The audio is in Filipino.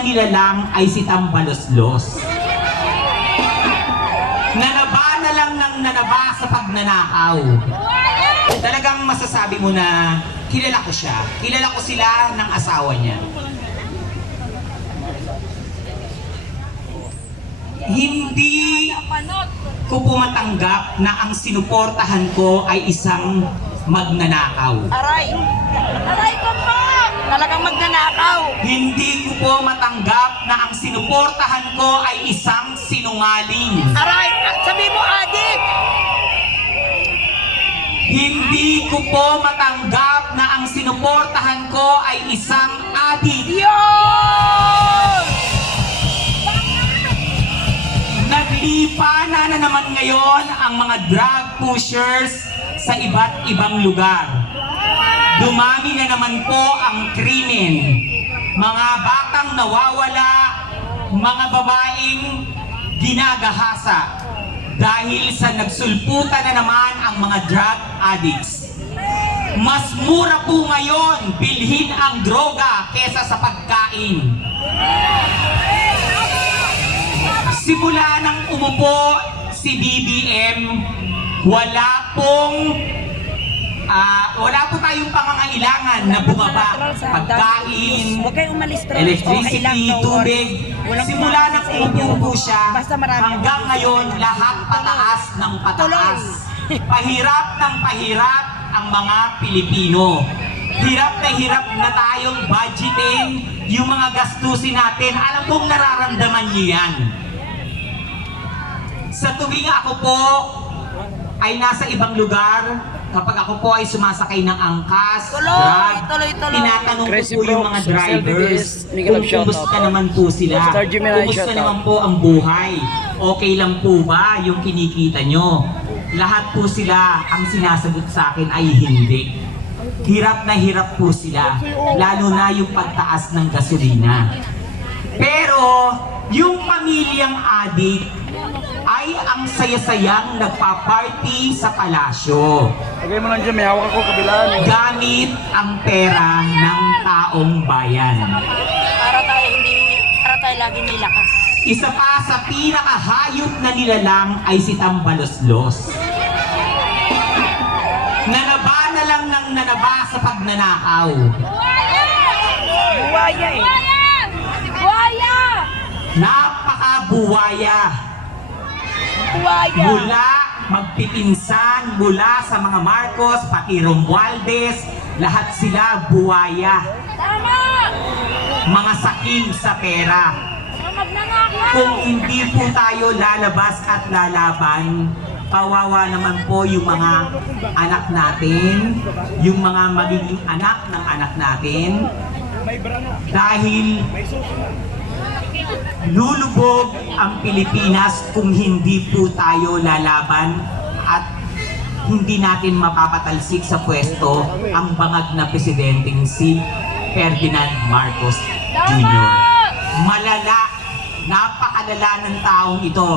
na nilalang ay si Tambaloslos. Nanaba na lang ng nanaba sa pagnanakaw. Talagang masasabi mo na kilala ko siya. Kilala ko sila ng asawa niya. Hindi ko pumatanggap na ang sinuportahan ko ay isang magnanakaw. Aray! Aray ko po! Talagang magnanakaw! Hindi ko po matanggap na ang sinuportahan ko ay isang sinungaling. Aray! Sabi mo, adik! Hindi ko po matanggap na ang sinuportahan ko ay isang adik. Yun! Naglipa na naman ngayon ang mga drug pushers sa iba't ibang lugar. Dumami na naman po ang krimen. Mga batang nawawala, mga babaeng ginagahasa dahil sa nagsulputan na naman ang mga drug addicts. Mas mura po ngayon bilhin ang droga kesa sa pagkain. Simula nang umupo si BBM, wala po tayong pangangailangan na bumaba. Pagkain, Huwag kayo umalis, bro. Okay lang, electricity, no tubig. Walang Simula nang umupo siya, Basta marami. hanggang ngayon lahat pataas ng pataas. Pahirap ng pahirap ang mga Pilipino. Hirap na tayong budgetin yung mga gastusin natin. Alam kong nararamdaman niyo yan. Sa tuwing ako po ay nasa ibang lugar, kapag ako po ay sumasakay ng angkas, Tuloy. tinatanong ko Crazy po yung Bro, mga Social drivers Medias, Miguel kung of Shoutout. kumusta naman po sila. Star Gemini, Kumusta shoutout. naman po ang buhay. Okay lang po ba yung kinikita nyo? Lahat po sila, ang sinasagot sa akin ay hindi. Hirap na hirap po sila, lalo na yung pagtaas ng gasolina. Pero yung pamilyang adik ay ang saya-sayang nagpa-party sa palasyo Lagay mo lang dyan, may hawak ako kabilaan. gamit ang pera ng taong bayan. Para tayo laging may lakas. Isa pa sa pinakahayop na nilalang ay si Tambaloslos. Nanaba na lang ng nanaba sa pagnanakaw. Buwaya eh. Buwaya! Napakabuwaya. Buwaya! Mula magpipinsan, mula sa mga Marcos, pati Romualdez, lahat sila buwaya. Tama! Mga sakim sa pera. Kung hindi po tayo lalabas at lalaban, kawawa naman po yung mga anak natin, yung mga magiging anak ng anak natin, dahil lulubog ang Pilipinas kung hindi po tayo lalaban at hindi natin mapapatalsik sa pwesto ang bangag na presidenteng si Ferdinand Marcos Jr. Malala, napakalala ng taong ito.